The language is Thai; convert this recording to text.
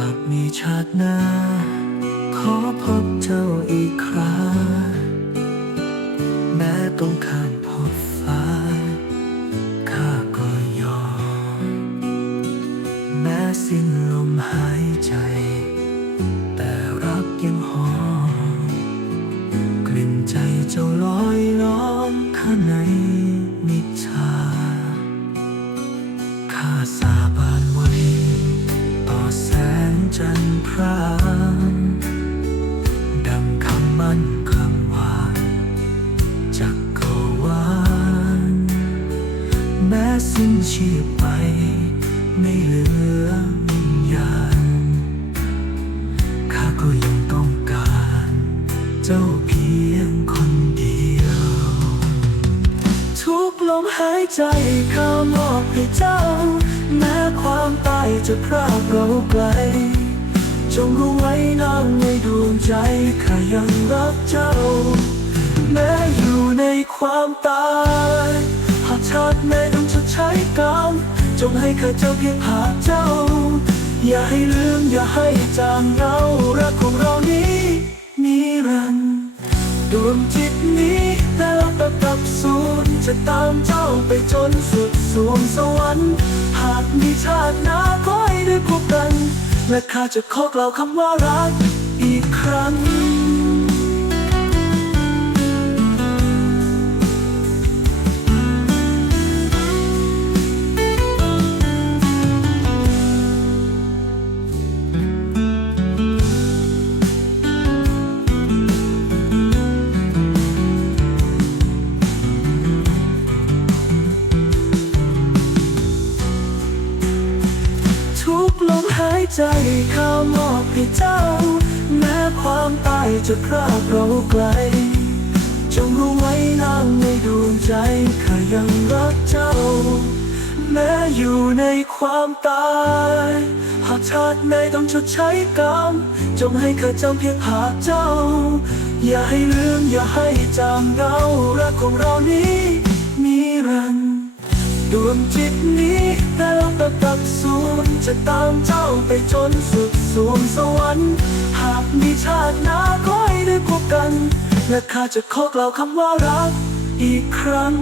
ากมีชาติหน้า ขอพบเจ้าอีกครั้งแม้ต้องข้ามพบฟ้า ข้าก็ยอม แม้สิ้นลมหายใจ แต่รักยังหอม กลิ่นใจเจ้าลอยล้อมข้างใน จักรวาลแม้สิ้นชีพไป ไม่เหลือวิญญาณข้าก็ยังต้องการ เจ้าเพียงคนเดียว ทุกลมหายใจข้ามอบให้เจ้า แม้ความตายจะพรากเราไกลจงรู้ไว้นางในดวงใจข้ายังรักเจ้า แม้ ความตาย หากชาติแม้ต้องชดใช้กรรม จงให้ข้าเจ้าเพียงหาเจ้า อย่าให้ลืมอย่าให้จางเงารักของเรานี้นิรันดร์ดวงจิตนี้แล้วประกับสูญจะตามเจ้าไปจนสุดสวงสวรรค์ หากมีชาติหน้าก็ให้ได้พบกัน และข้าจะขอกล่าวคำว่ารักอีกครั้ง ใจข้ามอบให้เจ้า แม้ความตายจะพรากเราไกล จงรู้ไว้นางในดวงใจข้ายังรักเจ้า แม้อยู่ในความตายหากชาติไม่ต้องชดใช้กรรม จงให้ข้าจำเพียงหาเจ้า อย่าให้ลืมอย่าให้จางเงารักของเรานี้ มีรัน ดวงจิตนี้แล้วประดับสูญจะตามเจ้าไปจนสุดสวงสวรรค์ หากมีชาติหน้าก็ให้ได้พบกัน และข้าจะขอกล่าวคำว่ารักอีกครั้ง